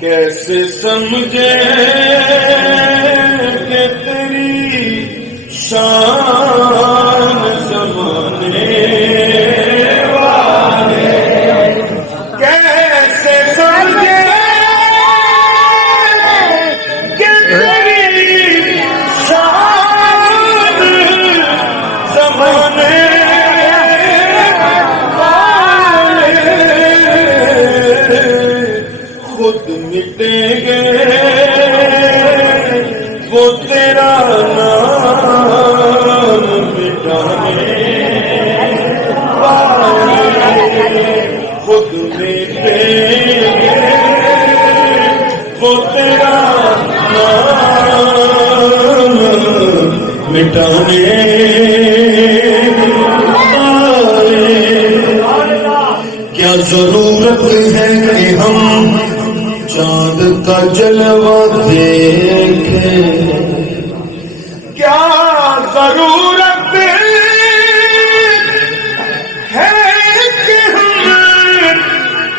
कैसे समझे कि तेरी शान ज़माने वाले, कैसे समझे कि तेरी शान ज़माने खुद मिटेंगे वो तेरा नाम मिटाने वाले, खुद मिटेंगे वो तेरा नाम मिटाने वाले। क्या जरूरत है कि हम चांद का जलवा देखें, क्या जरूरत है कि हम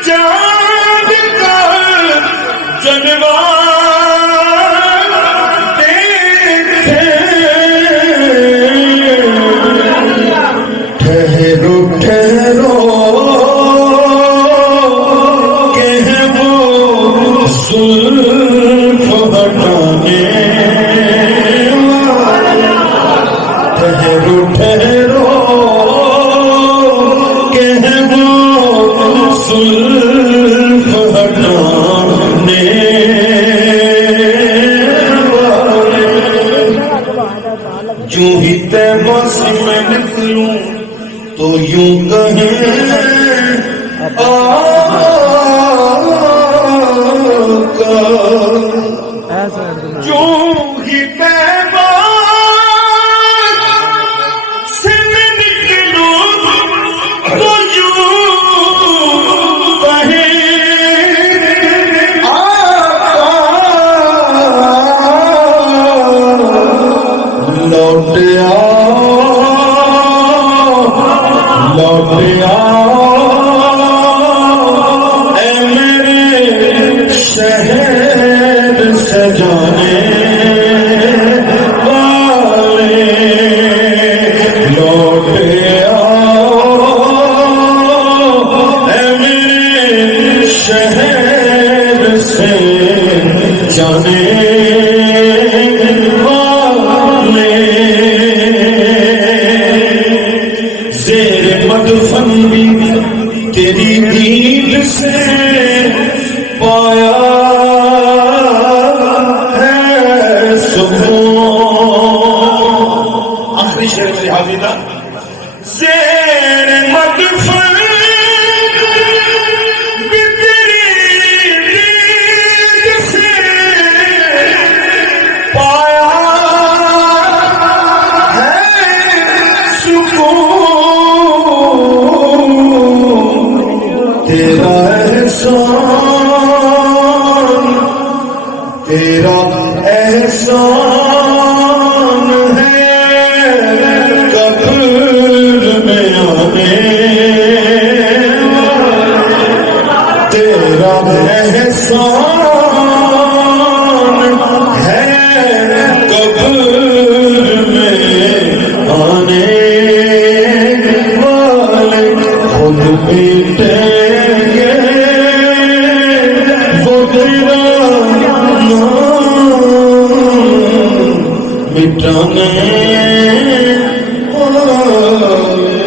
चांद का जलवा देखें। ठहरो ठहरो जुल्फ हटाने वाले, ठहरो ठहरो कह वो जुल्फ हटाने वाले। यूं ही तैबा से मैं निकलूं तो यूं कहें जो ही तैबा से मैं निकलूं तो यूं कहे आका लौट आओ लौट आओ ऐ मेरे शहर सजाने वाले, लौट आओ ऐ मेरे शहर से जाने वाले। ज़ेरे मदफन भी तेरी दीद से पाया आखिरी शेर में हाजिर ज़ेरे मदफन भी तेरी दीद से पाया है सुकून, तेरा एहसान तेरा एहसान है कब्र में आने, तेरा एहसान है कब्र में आने वाले। खुद मिटेंगे वो तेरा मिटाने वाले।